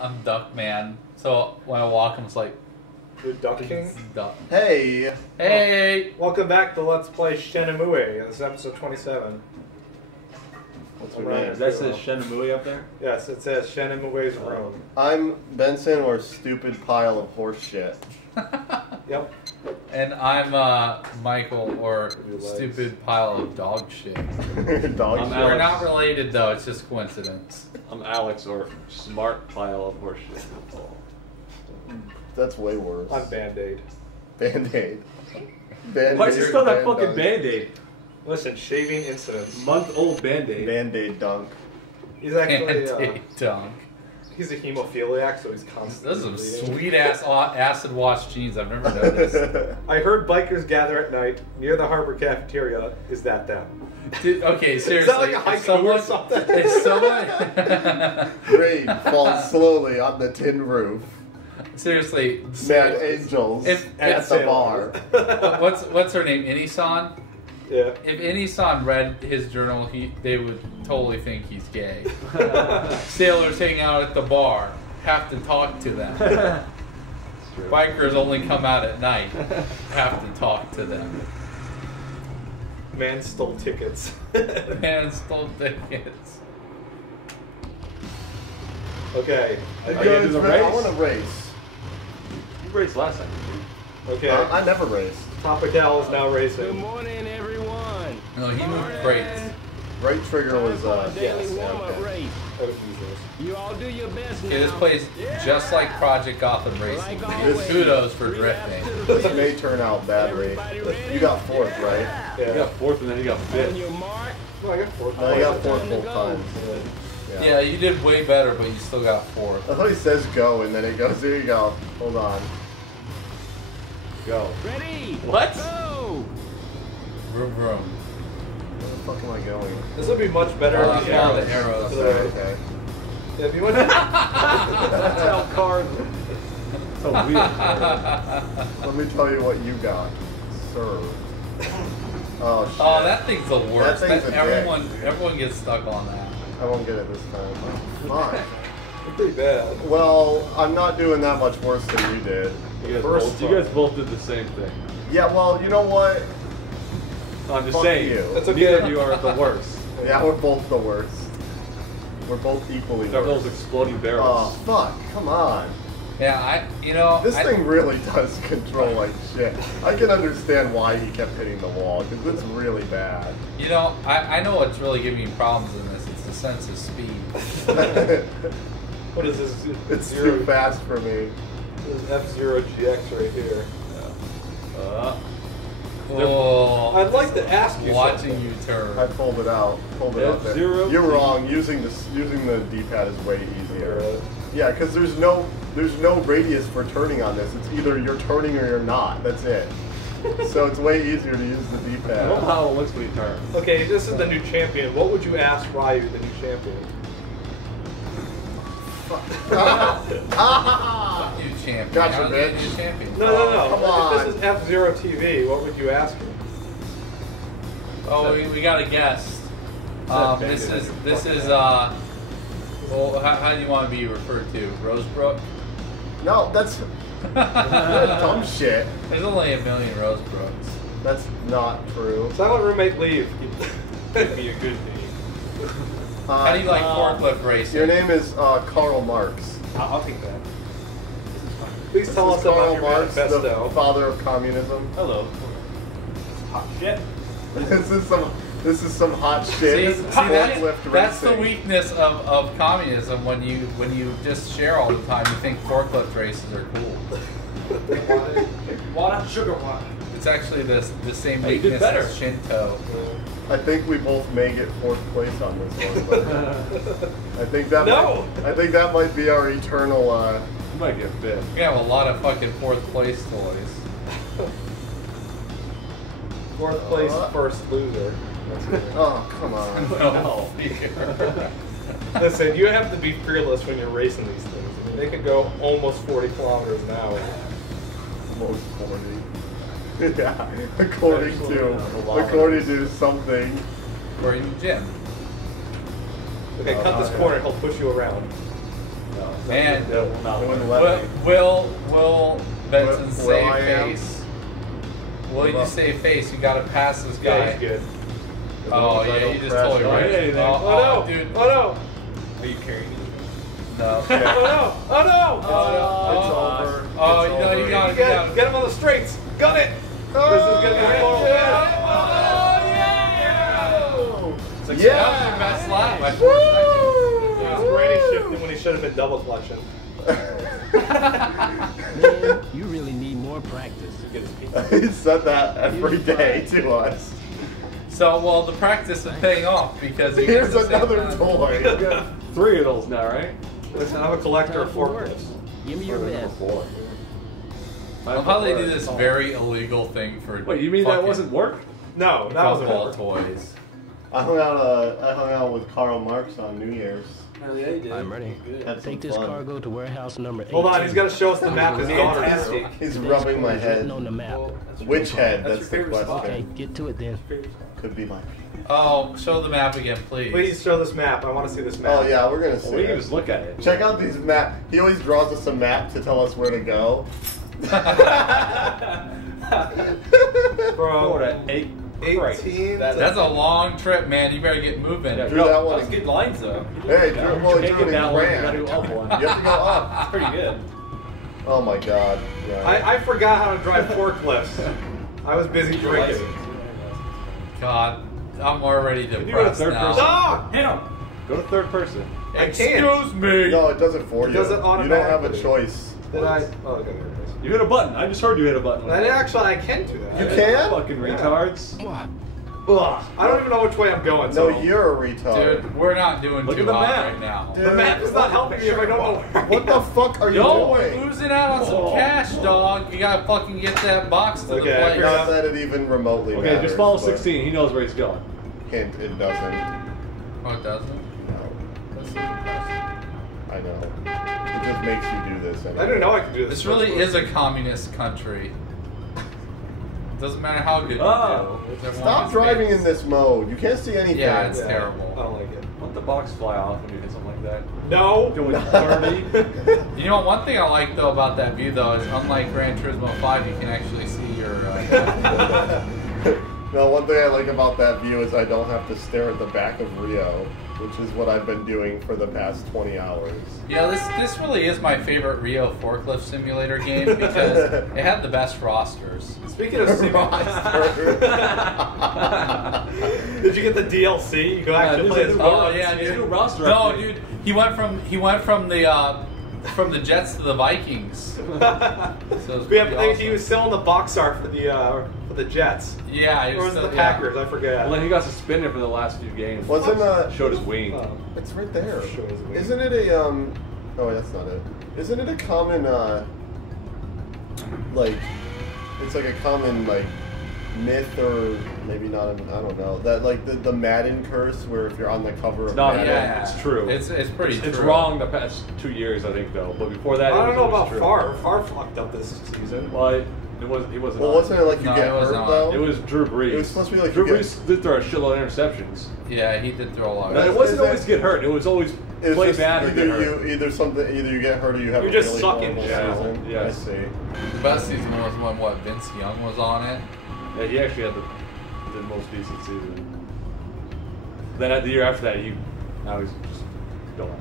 I'm Duck Man. So when I walk, I'm just like. You're Duck King? Duck. Hey! Hey! Welcome back to Let's Play Shenmue. This is episode 27. What's your name? That says Shenmue up there? Yes, it says Shenmue's Room. I'm Benson, or stupid pile of horse shit. Yep. And I'm Michael, or stupid pile of dog shit. Dog I'm shit. We're not related though, it's just coincidence. I'm Alex, or smart pile of horseshit. That's way worse. I'm Band-Aid. Band-Aid. Band-Aid. Why is it still that fucking Band-Aid? Listen, shaving incidents. Month-old Band-Aid. Band-Aid dunk. He's actually, Band-Aid dunk. he's a hemophiliac, so he's Those constantly are some bleeding. sweet ass acid wash jeans I've never noticed. I heard bikers gather at night near the harbor cafeteria. Is that them? Dude, okay, seriously. Is that like a haiku or something? If someone... Rain falls slowly on the tin roof. Seriously. Mad angels at the bar. What's her name? Inisan? Yeah. If Inisan read his journal, they would totally think he's gay. Sailors hang out at the bar. Have to talk to them. Bikers only come out at night. Have to talk to them. Man stole tickets. Man stole tickets. Okay. Are you gonna do the race? I want to race. You raced last time. Okay. I never raced. Topical is now racing. Good morning, everyone. No, he moved great. Right trigger was, Daily yes, warm-up okay. race. Oh, Jesus. You all do your best now. Okay, this plays just like Project Gotham Racing. Like always. Kudos for drifting. This may turn out badly. Everybody ready? You got fourth, right? Yeah. You got fourth and then you got On fifth. your mark. No, I got fourth. No, you got fourth both times. Yeah, you did way better, but you still got fourth. I thought he says go, and then it goes, here you go. Hold on. Go. Ready? What? Go. Vroom vroom. Where the fuck am I going? This would be much better if the on arrows. the arrows. Okay. Yeah, if you went That's how cars. So weird. Let me tell you what you got. Served. Oh, shit. Oh, that thing's the worst. That thing's a dick. Everyone gets stuck on that. I won't get it this time. Fuck. It's pretty bad. Well, I'm not doing that much worse than you did. You guys both did the same thing. Yeah, well, you know what? I'm just Fuck saying. you. That's okay. Neither of you are the worst. Yeah, we're both the worst. We're both equally They're those worst. exploding Oh, barrels. fuck. Come on. Yeah, This thing really does control like shit. I can understand why he kept hitting the wall, because it's really bad. You know, I know what's really giving you problems in this. It's the sense of speed. What is this? It's too fast for me. This is F-Zero GX right here. Oh, I'd like to ask you watching something. you turn. I pulled it out. Pulled it out there. F-Zero You're T. wrong. Using the D-pad is way easier. Yeah, because there's no radius for turning on this. It's either you're turning or you're not. That's it. So it's way easier to use the I love D-pad. how it looks when you turn. Okay, this is the new champion. What would you ask Ryu, the new champion? You champion. Gotcha, How's bitch. that you champion? No. come on. If this is F-Zero TV, what would you ask him? Oh, we got a guest. This is well, how do you want to be referred to? Rosebrook? No, that's dumb shit. There's only a million Rosebrooks. That's not true. Silent roommate leave. That'd be a good name. How do you like forklift racing? Your name is Karl Marx. I'll take that. Please tell us This is about Karl your Marx, the manifesto. father of communism. Hello. Hot shit. This is some hot shit. See, Forklift that's the racing. weakness of communism. When you just share all the time, you think forklift races are cool. Water, sugar water. It's actually the same Hey, you did weakness better. as Shinto. I think we both may get fourth place on this one. But I think that might be our eternal. You might get fifth. We have a lot of fucking fourth place toys. Fourth place, first loser. Oh, come on. No. Listen, you have to be fearless when you're racing these things. I mean, they could go almost 40 kilometers an hour. Almost 40. Yeah, according to something. According to Jim. Okay, cut this yeah. corner, he'll push you around. No. Man, That will not It wouldn't work. let me. Will Benson Will say I am? face? Will Will you I- say face? You gotta pass this Yeah, guy. he's good. As Oh long as I yeah, don't you just crash totally on right. it. Oh no! dude. Oh no! Are you carrying me? No. Oh no! Oh no! It's over. Oh, It's you know, you over. got it. Get him on the straights! Gun it! This is gonna be Oh, Yeah! That was your best lap. My He was granny shifting when he should have been double clutching. Man, you really need more practice. He said that every day to us. So, well, the practice is paying off because he Here's gets to another say- toy. You got 3 of those now, right? Listen, I'm a collector of Time for work. forklifts. Give me your best. 4. I'll probably do this very illegal thing for. Wait, you mean that fucking wasn't work? No, that wasn't football work. toys. I hung out with Karl Marx on New Year's. Oh, yeah, you did. I'm ready. Had some Take this fun. cargo to warehouse number 18. Hold on, he's got to show us the map his daughter Fantastic. drew. He's Today's rubbing my score is written head. on the map. Which head? That's That's your the favorite spot. Okay, question. get to it then. Could be my. Oh, show the map again, please. Please show this map. I want to see this map. Oh yeah, we're gonna see. Well, we can it. just look at it. Check out these map. He always draws us a map to tell us where to go. Bro, What an 18. That's a long trip, man. You better get moving. Yeah, Drew that one. That's good lines though. Hey, Drew, well, You he can't drew get it that in one. You crayon. gotta go up one. You have to go up. That's pretty good. Oh my god. Yeah. I forgot how to drive forklifts. I was busy drinking. God, I'm already Can you go to depressed third now. person? Stop! Hit him. Go to third person. I can't. Excuse me. No, it does it for It you. does it You don't have a automatically. choice. Did I? Oh, okay, there it is. You hit a button. I just heard you hit a button. And actually, I can do that. You can? Fucking Yeah. retards. What? Ugh, I don't even know which way I'm going. No, so. you're a retard. Dude, we're not doing Look too at the hot map. right now. Dude. The map is not helping me if I don't know where I What the am. fuck are you Yo, we're doing? losing out on some Oh. cash, dog. You gotta fucking get that box to Okay, the I place. figured Not that it even remotely Okay, matters. just follow but 16. He knows where he's going. Hint, it doesn't. Oh, it doesn't? No, That's so depressing. I know. It just makes you do this. Anyway. I didn't know I could do this. This really is a communist country. Doesn't matter how good you Oh. do. There Stop won't driving be- in this mode. You can't see anything. Yeah, it's Yeah, terrible. I don't like it. Let the box fly off when you hit something like that. No. Doing 30. You know, one thing I like though about that view though is unlike Gran Turismo 5, you can actually see your. No, one thing I like about that view is I don't have to stare at the back of Rio, which is what I've been doing for the past 20 hours. Yeah, this really is my favorite Rio forklift simulator game because it had the best rosters. Speaking of did you get the DLC? You can actually play as Oh yeah, There's dude. no roster No, update. dude. He went from the Jets to the Vikings. So it was We have pretty he was still in the box art for the Jets. Yeah, he Or was it still- the yeah. Packers? I forget. Well, then he got suspended for the last few games. Wasn't Showed his wing. It's right there. Show his wing. Isn't it a Oh, that's not it. Isn't it a common like? It's like a common like myth or maybe not. I don't know that like the Madden curse where if you're on the cover of not- Madden, Yeah, It's true. It's pretty It's true. wrong the past 2 years, I think, though. But before that, I it don't was know always about true. Favre. Favre fucked up this season. Well, he wasn't. Well, on. wasn't it like you No, get it was hurt not. though? It was Drew Brees. It was supposed to be like Drew you get- Brees did throw a shitload of interceptions. Yeah, he did throw a lot. But it Of wasn't Is always get hurt. It was always It's play just bad or get hurt. either you get hurt or you have You're a just really sucking, horrible yeah. season. Yes. I see. The best season was when Vince Young was on it. Yeah, he actually had the most decent season. Then the year after that, now he's just going.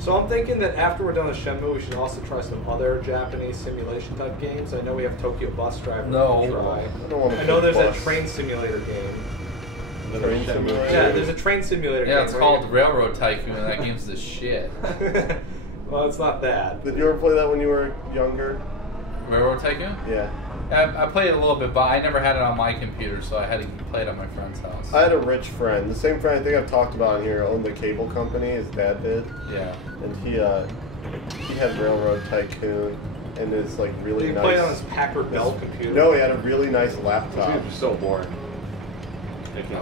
So I'm thinking that after we're done with Shenmue, we should also try some other Japanese simulation type games. I know we have Tokyo Bus Driver. No. We can try. I don't want to. I know there's a train simulator game. Train simulator. Yeah, there's a train simulator game. Yeah, it's where called you- Railroad Tycoon, and that game's the shit. Well, it's not bad. Did you ever play that when you were younger? Railroad Tycoon? Yeah. I played it a little bit, but I never had it on my computer, so I had to play it at my friend's house. I had a rich friend. The same friend I think I've talked about in here owned the cable company. His dad did, Yeah. and he had Railroad Tycoon and his like really You nice. play it on his Packard Bell computer. No, he had a really nice This laptop. game's just so boring.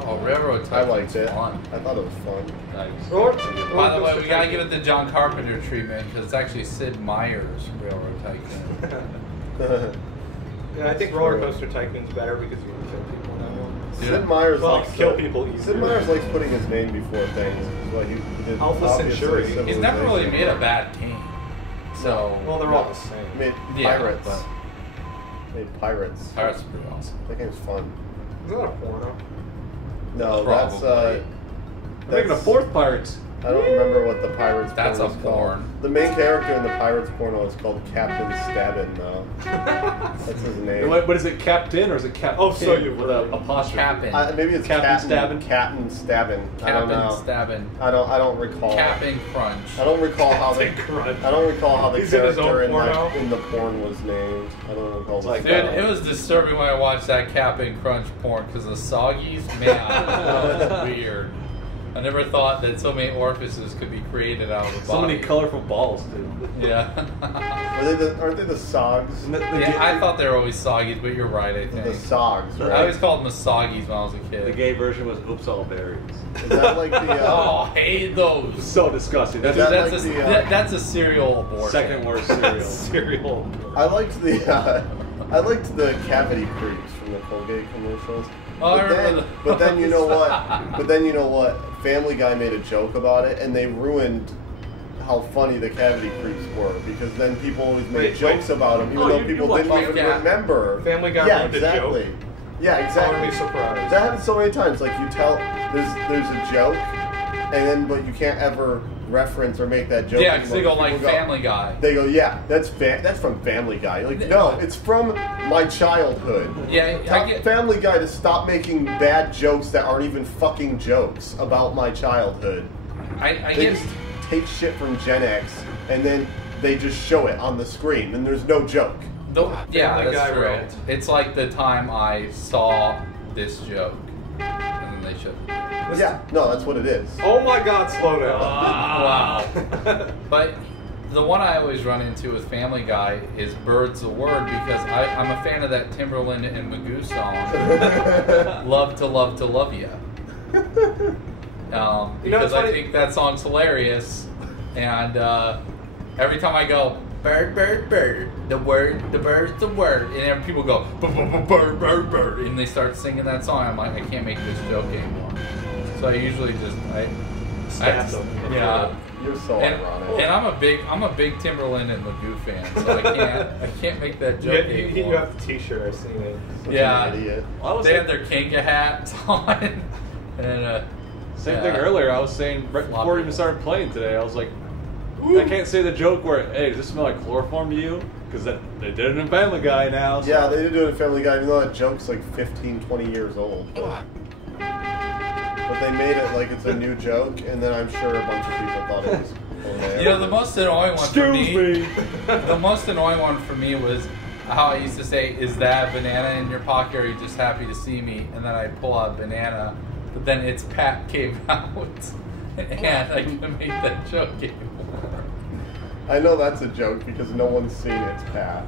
Oh, Railroad I Tycoon's liked it. fun. I thought it was fun. Nice. By the way, we gotta give it the John Carpenter treatment, because it's actually Sid Meier's Railroad Tycoon. Yeah, I think Roller Coaster Tycoon's better because you can kill people in that one. Sid Meier's Well, likes kill to- people easier. Sid Meier's likes putting his name before things. Like he did Alpha obviously Centauri. He's never really Civilization. made a bad game. So Well, they're all the same. Made Yeah, Pirates. but- Made Pirates. Pirates is pretty awesome. That game's fun. Is that a porno? No, Probably. that's We're making a fourth Pirates. I don't remember what the Pirates That's porno a is porn. called. The main character in the Pirates porno is called Captain Stabbin, though. That's his name. What is it, Captain or is it Captain? Oh, so you with a apostrophe. Captain. Maybe it's Captain Stabbin'? Captain Stabbin. I don't Captain know. Stabbin. I don't recall. Captain Crunch. I don't recall how the Captain Crunch. I don't recall how the He's in his own character porno? in the porn was named. I don't recall. like- Dude, it was disturbing when I watched that Captain Crunch porn because the soggies, man, that was weird. I never thought that so many orifices could be created out of the So body. many colorful balls, too. Yeah. Aren't they the Sogs? Yeah, I thought they were always soggies, but you're right, I think. The Sogs, right? I always called them the soggies when I was a The kid. gay version was Oops All Berries. Is that like the? Oh, I hate those. So disgusting. That's Is that Dude, that's, like a, the, that's a cereal abortion. second worst cereal. Cereal. I liked the cavity creeps from the Colgate commercials. Oh, I remember But then you know what? those. But then you know what? Family Guy made a joke about it, and they ruined how funny the cavity creeps were because then people always made Wait, jokes about them, even Oh, though you people watch didn't even Family Guy? remember. Family Guy Yeah, ruined a exactly. joke? Yeah, I exactly. would be surprised. That happens so many times. Like you tell there's a joke, and then but you can't ever reference or make that joke. Yeah, because they anymore. go like People Family Guy. They go, yeah, that's from Family Guy. Like, no, it's from my childhood. Yeah, Tell I get. Family Guy to stop making bad jokes that aren't even fucking jokes about my childhood. I They get. just take shit from Gen X and then they just show it on the screen, and there's no joke. Yeah, Family that's Guy true. rant. It's like the time I saw this joke, and then they should. Yeah, no, that's what it is. Oh my God! Slow down. Wow. But the one I always run into with Family Guy is Bird's the Word because I'm a fan of that Timberland and Magoo song, Love to Love Ya. Because I think that song's hilarious, and every time I go, bird, bird, bird, the bird's the word, and then people go, bird, bird, bird, and they start singing that song. I'm like, I can't make this joke anymore. So I usually just, Stab them. yeah. You're so ironic. And I'm a big Timberland and Magoo fan, so I can't make that joke You anymore. have the T-shirt. I've seen it. Such Yeah. an idiot. They had their Kinka hats on, and Same thing earlier. I was saying right before we even started playing today. I was like, I can't say the joke where, hey, does this smell like chloroform to you? Because they did it in Family Guy now. So. Yeah, they did do it in Family Guy, even though that joke's like 15, 20 years old. But they made it like it's a new joke, and then I'm sure a bunch of people thought it was hilarious. You know, the most annoying one for Excuse me. the most annoying one for me was how I used to say, "Is that a banana in your pocket? Or are you just happy to see me?" And then I pull out a banana, but then its Pat came out, and I couldn't make that joke anymore. I know that's a joke because no one's seen It's Pat.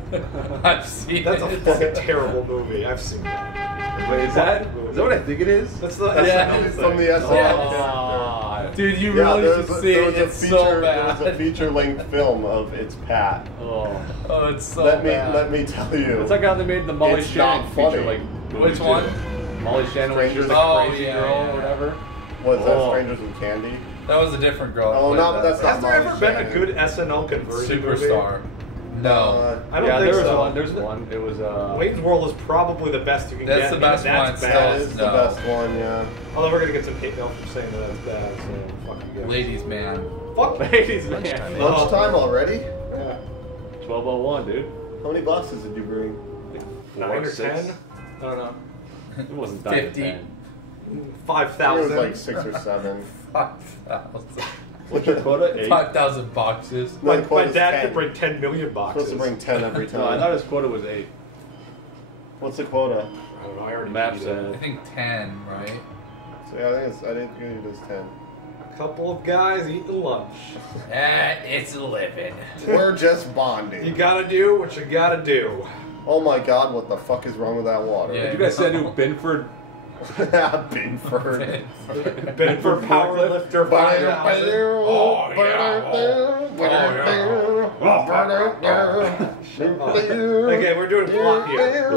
I've seen That's a it. fucking terrible movie. I've seen that. Wait, is that what I think it is? That's the Yeah. SNL From the thing. SNL Yeah. character. Dude, you Yeah, really should see there it. was a It's feature. so There was a bad. feature-length film of It's Pat. Oh. Oh, it's so Let bad. me tell you. It's like how they made the Molly It's Shannon not funny. feature. Like, Which one? Molly Shannon was Strangers- just a Oh, crazy yeah, girl yeah. or whatever. What's that? Oh. Strangers with Candy? That was a different girl. that Oh, played no, that. that's not Has there ever Molly been a Shannon. good SNL conversion movie? Superstar. No. I don't Yeah, think there was so. one. There's one. It was Wayne's World is probably the best you can That's get. the best and one, that's still. bad. That is the No. best one, yeah. Although we're gonna get some hate mail for saying that that's bad, so fuck you guys. Ladies Man. Fuck. Ladies man. Lunchtime already? Yeah. 12:01, dude. How many boxes did you bring? 9 or 6. 10? I don't know. It wasn't 9 or 50. 10. I think it was 5,000. like 6 or 7. 5,000. What's your quota? 8? 5,000 boxes. No, the My quota's dad 10. could bring 10 million You're boxes. supposed to bring 10 every No, I time. thought his quota was 8. What's the quota? I don't know. I already Map beat said. it. I think 10, right? So yeah, I think it is 10. A couple of guys eating lunch. It's 11. We're just You bonding. gotta do what you gotta do. Oh my god, what the fuck is wrong with that water? Yeah. Did you guys see that new Binford? Binford. Been for powerlifter 5,000. Okay, we're doing plot here.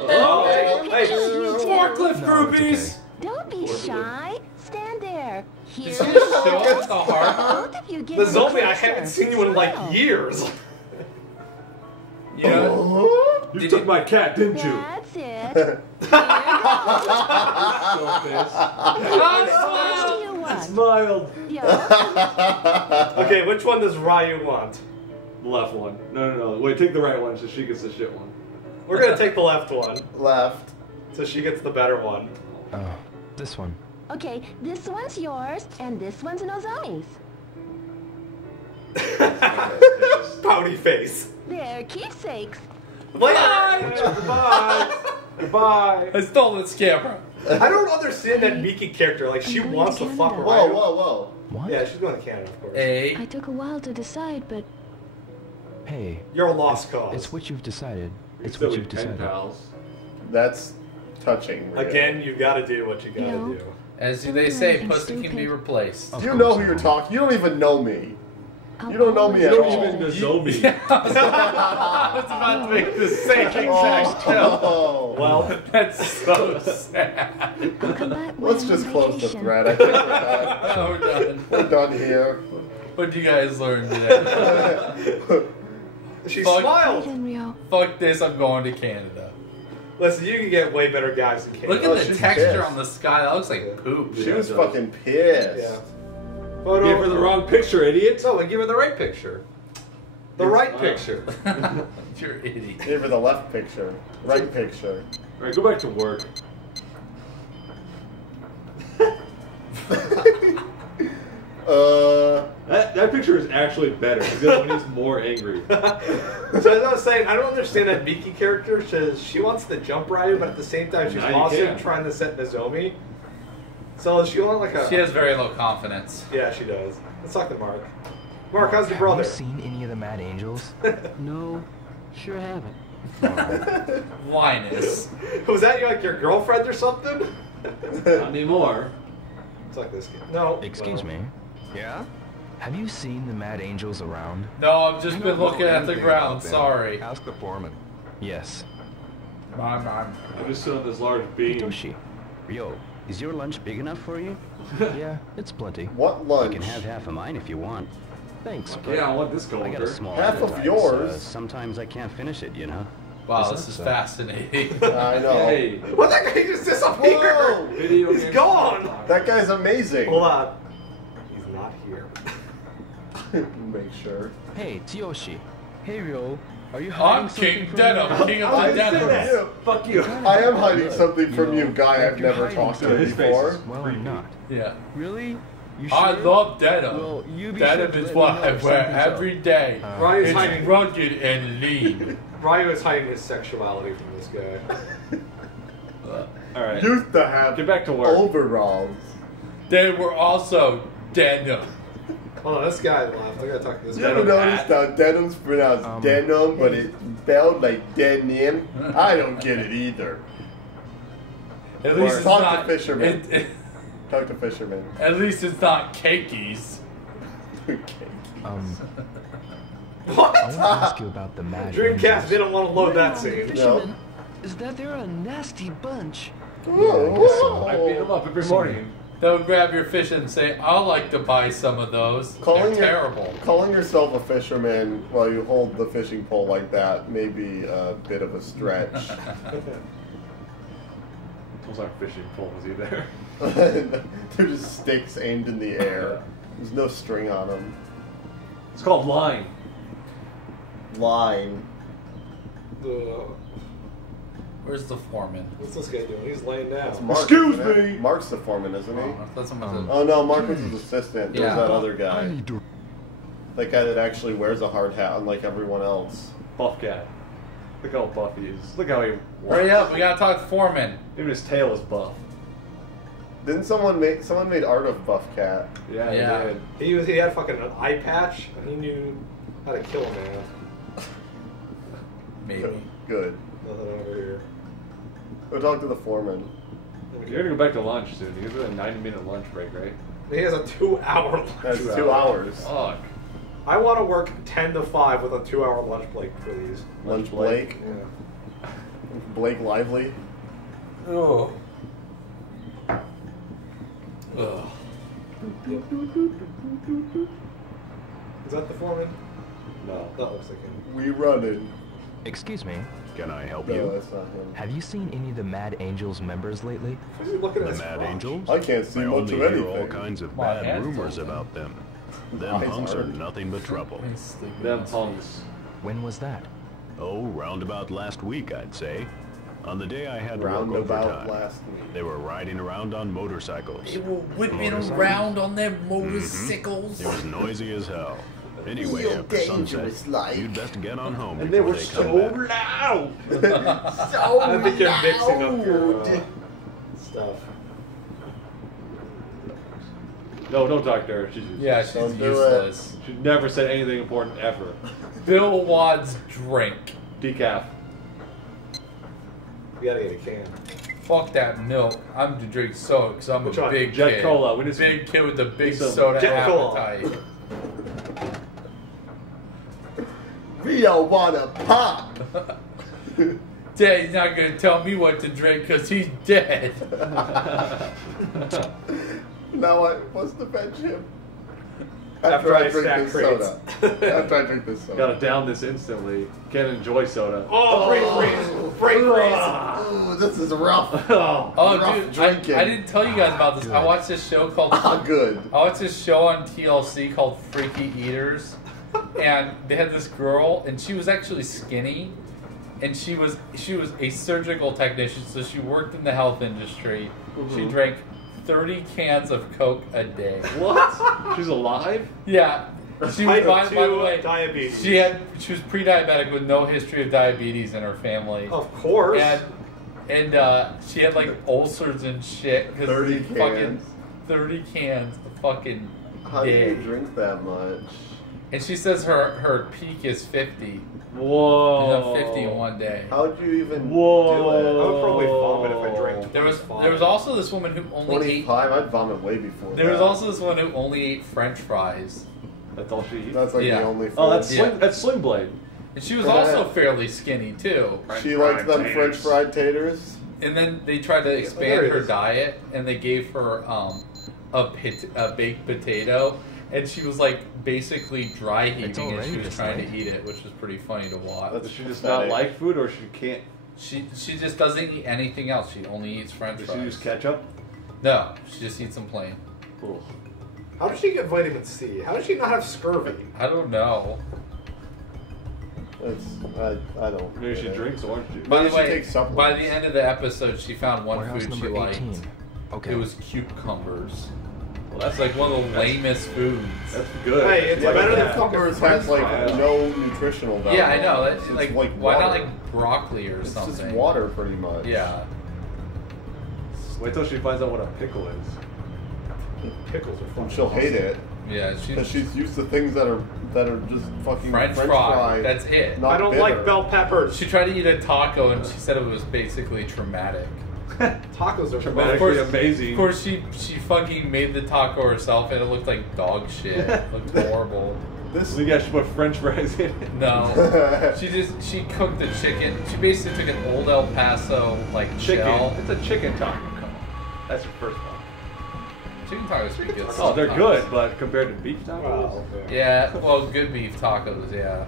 Hey, Forklift No, it's groupies! Don't be shy. Stand there. Here. Did you just show us the heart? Both of you get the in zombie, I closer. haven't seen you in like Smile. years. Yeah. You Did took you- my cat, didn't you? That's it. Here. Which do you want? Smiled. Yeah. Okay, which one does Ryu want? The left one. No. Wait, take the right one so she gets the shit one. We're gonna take the left one, Left. so she gets the better one. Oh, this one. Okay, this one's yours, and this one's Nozomi's. Pouty face. They're keepsakes. Bye. Goodbye. I stole this camera. I don't understand that Miki character. Like, she I'm going wants to to fuck Canada. Ryu. Whoa. What? Yeah, she's going to Canada, of course. A. I took a while to decide, but Hey, You're a lost cause. it's what you've decided. It's Still what be you've pen decided. pals. That's touching. Rhea. Again, you gotta do what you gotta You know. do. As Don't they do say, anything pussy can be stupid. replaced. Of You know course who I you're won't. talking. You don't even know me. I'll You don't know me always at You all. don't even Nozomi. Yeah, I was about to make the same exact joke. Oh. Well, That's so sad. I'll come back Let's when I'm just on close the vacation. thread. I think we're done. Oh, we're done. We're done here. What did you guys learn today? she Fuck. smiled. Rio. Fuck this, I'm going to Canada. Listen, you can get way better guys than Canada. Look at Oh, the she's texture pissed. on the sky. That looks like poop. She Yeah, was it does. fucking pissed. Yeah. Gave Photo. her the wrong picture, idiot. No, we give her the right picture. The right Wow. picture. You're an idiot. Gave her the left picture. Right picture. Alright, go back to work. That picture is actually better because the other one is more angry. So as I was saying, I don't understand that Miki character says she wants to jump Ryu, but at the same time she's Now you also can. trying to set Nozomi. So she want like a. She has very low confidence. Yeah, she does. Let's talk to Mark. Mark, how's your Have brother? you seen any of the Mad Angels? No, sure haven't. Whinus. Was that like your girlfriend or something? Not anymore. It's like this. No. Excuse well, me. Yeah? Have you seen the Mad Angels around? No, I've just I been don't know looking at the anything ground. about them. Sorry. Ask the foreman. Yes. Mom. I'm just sitting on this large beam. Hitoshi. Yo, is your lunch big enough for you? Yeah, it's plenty. What You lunch? can have half of mine if you want. Thanks, but Yeah, I want this I got a coworker. small Half of appetite, yours? so sometimes I can't finish it, you know? Wow, Is this that is so? fascinating. I know. Hey, What that guy just disappeared? Whoa! video He's game- gone. That guy's amazing. Hold on. He's not here. Make sure. Hey, Tsuyoshi. Hey, Ryo. Are you hiding I'm something King from Denim, me? King of I the said Denim. that. Fuck you. I am hiding Look, something from you, know, guy if I've you're never hiding talked to something- His face before. is Well, I'm not. Yeah. Really? You I sure? love denim. Well, you be sure Denim to is let what me know I if wear something's up. every day. Ryan's It's hiding. rugged and lean. Ryu is hiding his sexuality from this guy. Alright. Used to have Get back to work. overalls. They were also denim. Hold on, this guy left. I gotta talk to this You guy. ever Denim noticed hat. how denim's pronounced denim, but it's spelled like denim? I don't get it either. At least it's Talk to not. fishermen. Talk to fishermen. At least it's not cakeys. Okay. What? I want to ask you about the Mad Dreamcast Angels. didn't want to load that scene. No. Is that they're a nasty bunch? Whoa. I beat him up every morning. They'll grab your fish and say, "I'd like to buy some of those." Calling They're your- terrible. Calling yourself a fisherman while you hold the fishing pole like that may be a bit of a stretch. Those aren't fishing poles either. They're just sticks aimed in the air. There's no string on them. It's called line. Line. Where's the foreman? What's this guy doing? He's laying It's down. Mark, Excuse isn't it? me. Mark's the foreman, isn't he? Oh, I thought someone said. Oh no, Mark was his assistant. There's Yeah. that other I guy. need to. That guy that actually wears a hard hat unlike everyone else. Buff cat. Look how buff he is. Look how he Hurry up! We gotta talk to foreman. Even his tail is buff. Didn't someone made art of Buff Cat? Yeah, Yeah. he did. He had fucking an eye patch, and he knew how to kill a man. Maybe. Good. Nothing over here. Go talk to the foreman. You're gonna go back to lunch soon. You have a 90-minute lunch break, right? He has a 2-hour lunch. That's 2 hours. Fuck. I want to work 10 to 5 with a 2-hour lunch break for these. Lunch Blake. Yeah. Blake Lively. Oh. Ugh. Is that the foreman? No. That looks like him. We running. Excuse me. Can I help No, you? that's not him. Have you seen any of the Mad Angels members lately? Who's he looking at The his Mad crotch? Angels? I can't see I much only of hear anything. all kinds of My bad head's rumors open. about them. Them Eyes hunks are aren't. nothing but trouble. Them punks. When was that? Oh, roundabout last week, I'd say. On the day I had to work Roundabout overtime. last week. They were riding around on motorcycles. They were whipping Motorcycles? around on their motorcycles. It was noisy as hell. Anyway, Real after sunset, dangerous life. you'd best get on home And they before were they so come back. loud. So I think you're mixing up your loud. stuff. No, don't talk to her. She's useless. Yeah, she's Don't do useless. She never said anything important ever. Bill Wad's drink. Decaf. You gotta get a can. Fuck that milk. I'm to drink soda because I'm Which a one? big Jet kid. Cola. We need some- big kid with a big some soda Jet Cola. appetite. We don't wanna pop. Daddy's not gonna tell me what to drink because he's dead. Now I must avenge him. After I drink stack this crates. soda. After I drink this soda. Gotta down this instantly. Can't enjoy soda. Oh, break freeze! Oh, this is rough. Oh. Oh, Rough dude, drinking. I didn't tell you guys about this. I watched this show called. Ah, good. I watched this show on TLC called Freaky Eaters, and they had this girl, and she was actually skinny, and she was a surgical technician, so she worked in the health industry. She drank 30 cans of Coke a day. What? She's alive? Yeah, she was by the Type way. 2 diabetes. She was pre-diabetic with no history of diabetes in her family. Of course. And she had like ulcers and shit because 30 fucking cans. 30 cans a fucking How do day. you drink that much? And she says her peak is 50. Whoa. She's at 50 in one day. How'd you even Whoa. do I it? would probably vomit if I drank. There was 25. also this woman who only ate. 25? I'd vomit way before There was that. also this one who only ate French fries, That's all she eats? That's like Yeah. the only food. Oh, that's Yeah. Sling Blade. and she was also fairly skinny too. She likes them French fried taters. And then they tried to there expand it her is. diet, and they gave her a baked potato, and she was like basically dry It's heaving as already she was this trying late. to eat it, which was pretty funny to watch. That's Does she just pathetic. not like food, or she can't? She just doesn't eat anything else. She only eats French Does she fries. use ketchup? No, she just eats them plain. Ugh. How does she get vitamin C? How does she not have scurvy? I don't know. I don't. Maybe she get it. drinks orange juice. By Maybe the she way, takes supplements. by the end of the episode, she found one Warehouse food she number liked. 18. Okay. It was cucumbers. Well, That's like one of the lamest foods. That's good. Hey, it's Yeah, better but than cucumbers fucking has like fries. no nutritional value. Yeah, I know. That's It's like, like why not water. like broccoli or It's something? just water, pretty much. Yeah. Wait till she finds out what a pickle is. pickles are fucking And she'll hate awesome. it Yeah, because she's used to things that are just fucking French French fry. fried. That's it. Not I don't bitter. like bell peppers. She tried to eat a taco and she said it was basically traumatic. Tacos are Dramatically Of course- amazing. Of course, she fucking made the taco herself and it looked like dog shit. It looked horrible. This. You guys should put French fries in it. No, she cooked the chicken. She basically took an old El Paso like Chicken. shell. It's a chicken taco. Come on. That's your first one. Chicken tacos pretty good. Oh, they're sometimes. good, but compared to beef tacos, Wow. Yeah, well, good beef tacos. Yeah.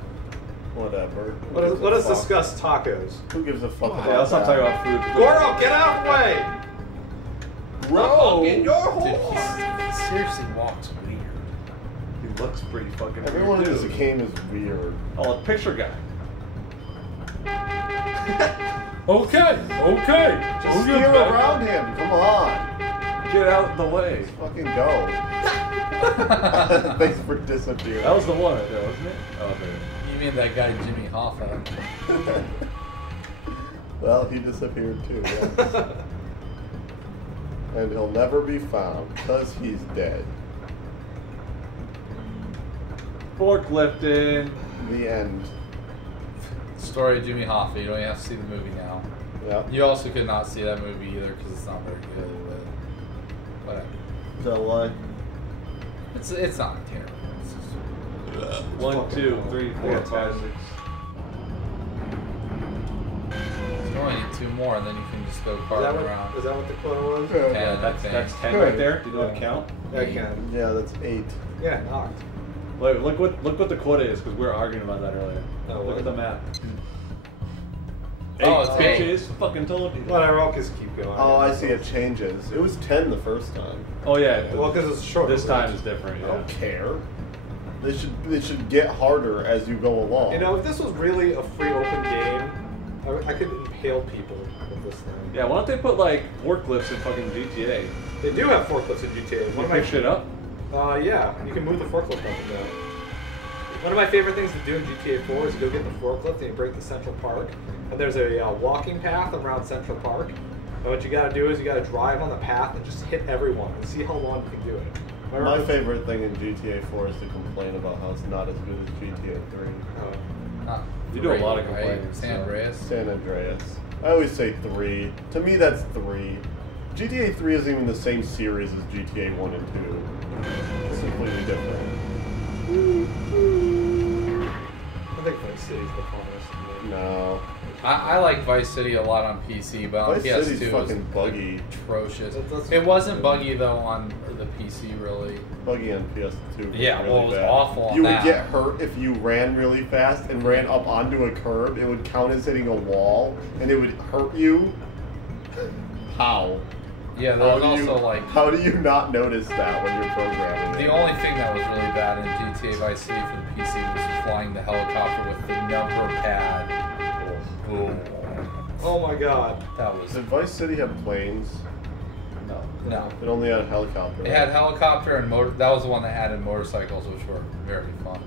Whatever. Let us discuss tacos. Who gives a fuck about yeah, let's not talk about food. Goro, get out of the way! Bro, Dude, he seriously walks weird. He looks pretty fucking everyone in weird, this dude. game is weird. Oh, a picture guy. Okay. Just steer around him. Come on. Get out the way. Fucking go. Thanks for disappearing. That was the one right there, wasn't it? Oh, there. You mean that guy Jimmy Hoffa? Well, he disappeared too. Yes. And he'll never be found because he's dead. Forklifting. The end. Story of Jimmy Hoffa. You don't even have to see the movie now. Yep. You also could not see that movie either because it's not very good. But whatever. Is that why? It's not terrible. It's just, 1, 2, 3, 4, 5, 6. only need 2 more, and then you can just go Is carving that, around. what, is that what the quota was? Yeah. 10, I think. That's 10 right there. Do you know how to count? I can. Yeah, that's 8. Yeah, knocked. Look what the quota is, because we were arguing about that earlier. Oh, Look what? at the map. Oh, it's 8. Bitches, fucking told you. Whatever, I'll just keep going. Oh, I see. It changes. It was 10 the first time. Oh yeah. Well, because it's short. This time is different. I Yeah. don't care. They should get harder as you go along. You know, if this was really a free open game, I could impale people with this thing. Yeah. Why don't they put like forklifts in fucking GTA? They do have forklifts in GTA. You pick shit up. Yeah, you can move the forklift up and down. One of my favorite things to do in GTA 4 is go get the forklift and you break the Central Park. And there's a walking path around Central Park. And what you gotta do is you gotta drive on the path and just hit everyone and see how long you can do it. My favorite thing in GTA 4 is to complain about how it's not as good as GTA 3. You do a lot of Right? complaining. San Andreas. San Andreas. I always say 3. To me, that's 3. GTA 3 isn't even the same series as GTA 1 and 2. It's completely different. I think Vice City's the funnest to me. No. I like Vice City a lot on PC, but on Vice PS2 City's it fucking was buggy. atrocious. That's- It wasn't buggy though on the PC really. Buggy on PS2. was Yeah, really well, it was bad. awful on You would that. get hurt if you ran really fast and ran up onto a curb. It would count as hitting a wall, and it would hurt you. How? Yeah, there How was do you, also like how do you not notice that when you're programming? the it? only thing that was really bad in GTA Vice City for the PC was flying the helicopter with the number pad. Boom. Oh my god. That was Did Vice City have planes? no. It only had a helicopter. It had helicopter and motor. That was the one that added motorcycles, which were very fun.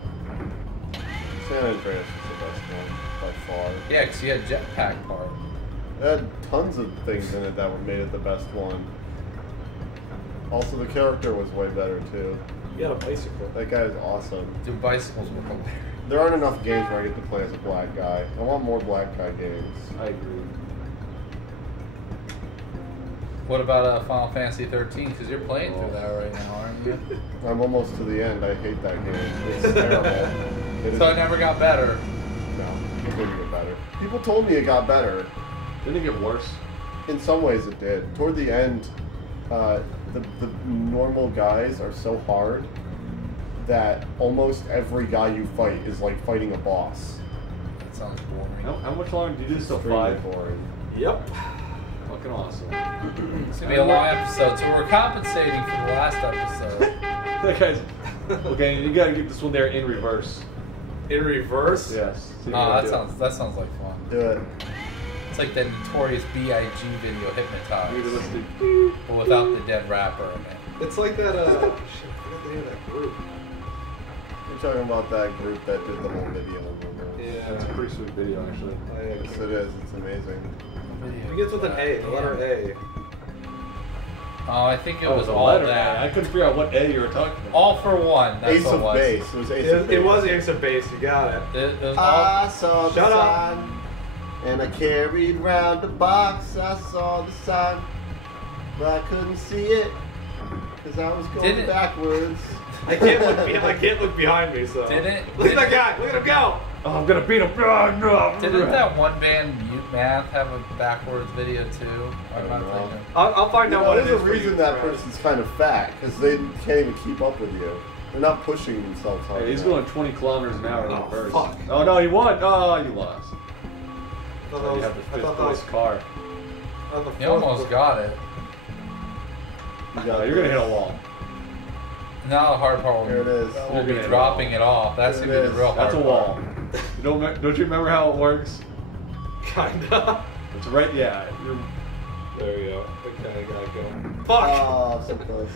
San Andreas was the best one by far. Yeah, because you had jetpack part. It had tons of things in it that made it the best one. Also, the character was way better too. You got a bicycle. That guy is awesome. Dude, bicycles were hilarious. There aren't enough games where I get to play as a black guy. I want more black guy games. I agree. What about Final Fantasy 13? Because you're playing through that right now, aren't you? I'm almost to the end. I hate that game. It's terrible. It is- So it never got better. No, it didn't get better. People told me it got better. Didn't it get worse? In some ways it did. Toward the end, the normal guys are so hard that almost every guy you fight is like fighting a boss. That sounds boring. How much longer do you do this till Extremely 5? boring. Yep. Fucking awesome. It's gonna be a long episode, so we're compensating for the last episode. That guy's okay. You gotta get this one there in reverse. In reverse? Yes. See Oh, how that you do it. sounds like fun. Do it. It's like the notorious B.I.G. video You gotta Hypnotized, listen but without the dead rapper in it. It's like that, shit, I forget the name of that group. You're talking about that group that did the whole video. Yeah. That's a pretty sweet video, actually. Yes, it is. It's amazing. It begins with an A, the letter A. Oh, I think it Oh, was a all letter. that. I couldn't figure out what A you were talking about. All for one. That's Ace what it of was. Base. It was Ace of Base. It was Ace of Base, you got it. It was all. I saw the Shut up. sign, and I carried round the box. I saw the sign, but I couldn't see it because I was going Did it- backwards. I can't look behind me, so. Did it? Look at that guy! Look at him go! Oh, I'm gonna beat him. Didn't that one band Mute Math have a backwards video too? I don't know. I'll find You out know, what it there's is. a reason that person's kind of fat because they can't even keep up with you. They're not pushing themselves hard. Hey, he's enough. going 20 kilometers an hour in Oh, reverse. fuck. Oh no, you won. Oh, you lost. I thought You that was, have the I fifth thought that was, place car. I thought the You almost got it. You No, got you're gonna this. hit a wall. Now the hard part There it is. will You're be gonna hit a dropping wall. it off. That's There gonna it be the is. real hard That's a part. wall. Don't you remember how it works? Kinda. It's right. Yeah. There you go. Okay, I gotta go. Fuck! Oh, so close.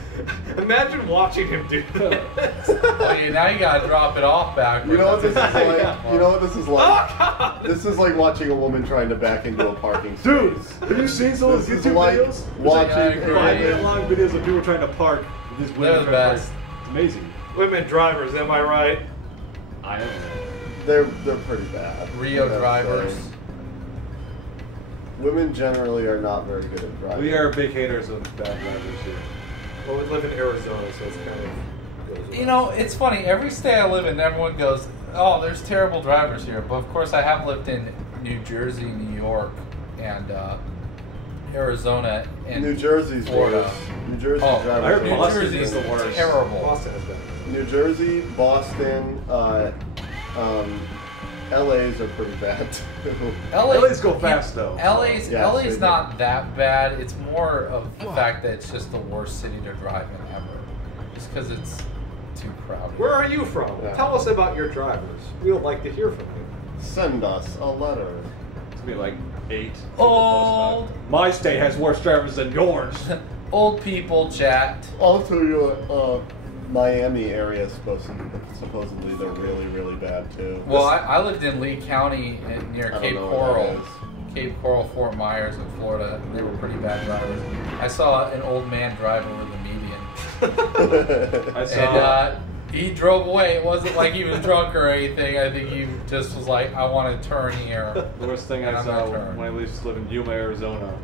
Imagine watching him do this. Oh, now you gotta drop it off backwards. You know what this is That's like? gonna You know what this is Oh, like? God! This is like watching a woman trying to back into a parking space. Dude, have you seen some of This those is YouTube like videos? watching I a agree. 5-minute long videos of people trying to park with these women. They're the trying to best. park. It's amazing. Women drivers, am I right? I am. They're pretty bad. Rio I gotta drivers. say. Women generally are not very good at driving. We are big haters of bad drivers here. Well, we live in Arizona, so it's kind of. Goes You know, it's funny. Every state I live in, everyone goes, "Oh, there's terrible drivers here." But of course, I have lived in New Jersey, New York, and Arizona and New Jersey's Florida. worse. New Jersey Oh, drivers I heard are New worse. Jersey's the worst. terrible. Boston is better. New Jersey, Boston, LA's are pretty bad too. LA's go fast, though. LA's Yes, they do. not that bad. It's more of the fact that it's just the worst city to drive in ever. Just because it's too crowded. Where are you from? Yeah. Tell us about your drivers. We would like to hear from you. Send us a letter. It's be like 8. Old. My state has worse drivers than yours. Old people chat. Also, Miami area is supposedly they're really, really bad too. Well, I lived in Lee County near I don't Cape know what Coral. that Cape Coral, Fort Myers in Florida. And they were pretty bad drivers. I saw an old man drive over the median. I saw. And he drove away. It wasn't like he was drunk or anything. I think he just was like, I want to turn here. The worst thing And I I'm saw gonna turn. when I used to live in Yuma, Arizona,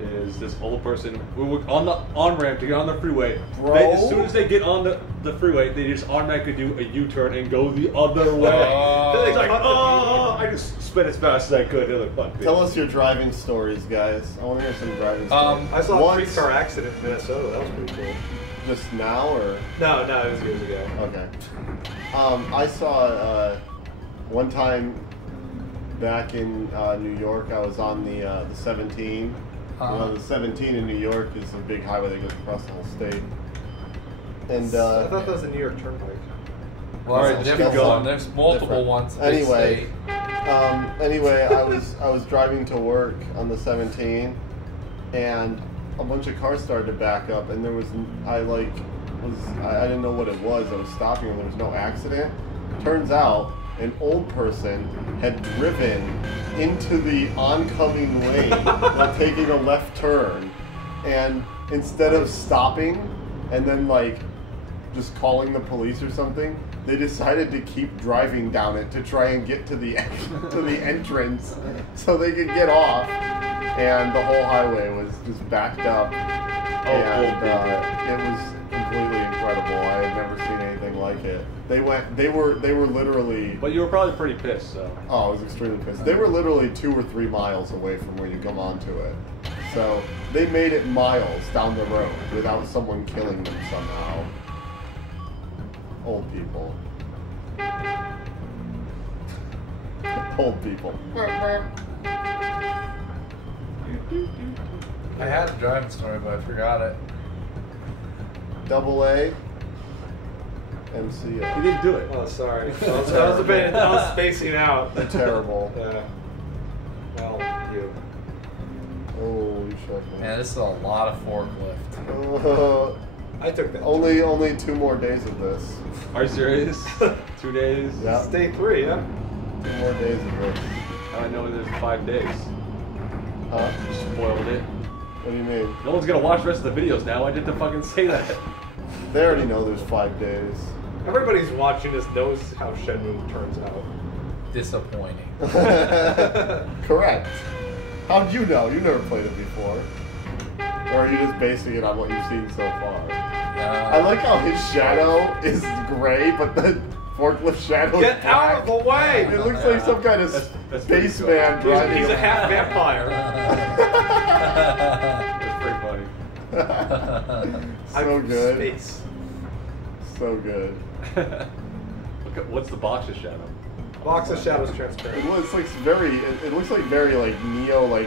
is this old person. We were on the on-ramp to get on the freeway. Bro. As soon as they get on the freeway, they just automatically do a U-turn and go the other way. It's like, oh, I just sped as fast as I could. They're like, fuck this. Tell us your driving stories, guys. I want to hear some driving stories. I saw a Once- 3-car accident in Minnesota. That was pretty cool. Just now, or No, it was years ago. okay. I saw one time back in New York. I was on the 17. The 17 in New York is a big highway that goes across the whole state. And I thought that was a New York Turnpike. Well, All right, it's a just different keep going. one. There's multiple Different. ones. Big Anyway, state. anyway, I was driving to work on the 17, and a bunch of cars started to back up, and I didn't know what it was. I was stopping, and there was no accident. Turns out, an old person had driven into the oncoming lane while taking a left turn, and instead of stopping and then like just calling the police or something, they decided to keep driving down it to try and get to the to the entrance so they could get off, and the whole highway was just backed up, and it was completely incredible. I had never seen anything like it. They were literally. But you were probably pretty pissed, so. Oh, I was extremely pissed. They were literally 2 or 3 miles away from where you come onto it. So they made it miles down the road without someone killing them somehow. Old people. Old people. I had a driving story, but I forgot it. AA. He MCO. didn't do it. Oh, sorry. I was spacing out. Terrible. Yeah. Well, you. Holy shit, Man, this is a lot of forklift. man. I took that. Only 2 more days of this. Are you serious? 2 days? Yeah. It's day 3, yeah? 2 more days of this. How do I know there's 5 days? Huh? You spoiled it. What do you mean? No one's gonna watch the rest of the videos now. I didn't fucking say that. They already know there's 5 days. Everybody's watching this knows how Shenmue turns out. Disappointing. Correct. How'd you know? You never played it before. Or are you just basing it on what you've seen so far? I like how his shadow is gray, but the forklift shadow Get is out of black. the way! It looks like some kind of That's pretty spaceman cool. driving. He's a around. half vampire. That's pretty funny. So good. Space. So good. What's the box's shadow? Box of shadows transparent. It looks like very. It looks like very like neo like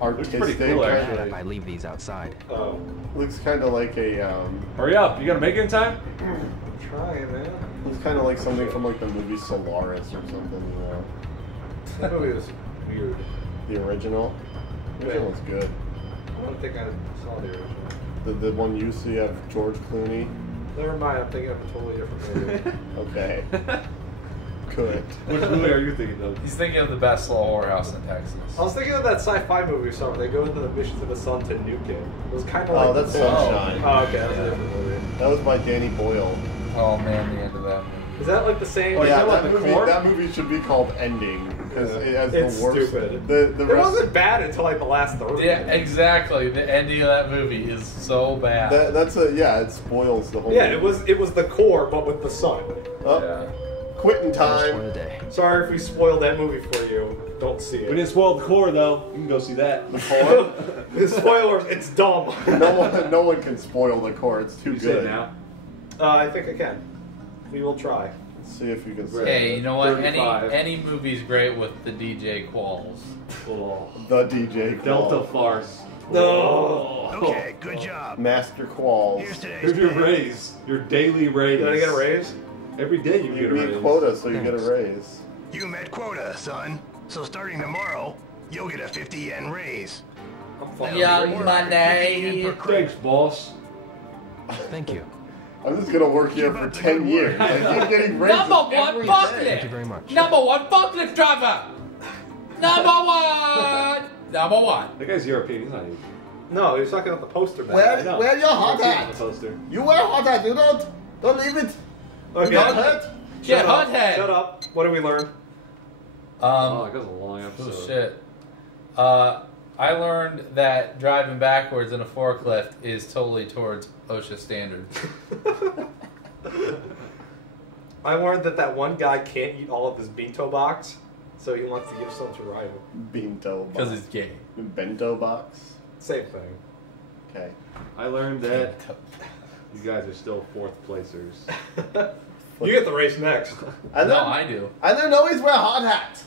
artistic. pretty cool, kind actually. of- If I leave these outside. Oh. Looks kind of like a. Hurry up! You gonna make it in time? I'm trying, man. Looks kind of like something from like the movie Solaris or something. You know, That movie was weird. the original. The original was good. I don't think I saw the original. The one you see of George Clooney. Never mind, I'm thinking of a totally different movie. Okay. Good. Which movie are you thinking of? He's thinking of the best little whorehouse in Texas. I was thinking of that sci-fi movie we saw where they go into the missions of the sun to nuke it. It was kind of like... Oh, that's Sunshine. Oh, okay, that's a different movie. That was by Danny Boyle. Oh man, the end of that movie. Is that like the same... Oh, yeah, that that the movie. core? That movie should be called Ending because it has It's the worst. stupid. The It rest. wasn't bad until like the last third. Yeah, exactly. The ending of that movie is so bad. That's a yeah. It spoils the whole. Yeah, movie. it was the core, but with the sun. Oh, Yeah. Quitting First one time. of the day. Sorry if we spoiled that movie for you. Don't see We it. didn't spoil the core though. You can go see that. The spoilers, it's dumb. No one can spoil the core. It's too You say it good. now. I think I can. We will try. Let's see if you can say Hey, you know what? 35. Any movie's great with the DJ Qualls. Oh. the DJ Qual. Delta farce. No. Okay, good job. Master Qualls. Here's today's Here's your pay. raise. Your daily raise. Did I get a raise? Every day you You get a raise. meet quota, so you get a raise. You met quota, son. So starting tomorrow, you'll get a 50 yen raise. I'm fine. Young money. Thanks, boss. Thank you. I'm just gonna work here for 10 years. I keep getting raises Number one every forklift. day. Thank you very much. Number one forklift driver. Number one. Number one. That guy's European. He's not Asian. No, he was talking about the poster man. Where- I know. Where your hot European hat? on the poster. You wear hot hat. You don't leave it. Okay. You hot hat? Yeah, Shut up. hot head. Shut up. What did we learn? Oh, that was a long Oh episode. shit. I learned that driving backwards in a forklift is totally towards OSHA standards. I learned that one guy can't eat all of his bento box, so he wants to give some to rival. Bento box. Because it's gay. Bento box. Same thing. Okay. I learned that you guys are still fourth placers. You get the race next. I No, don't, I do. I don't always wear hot hat.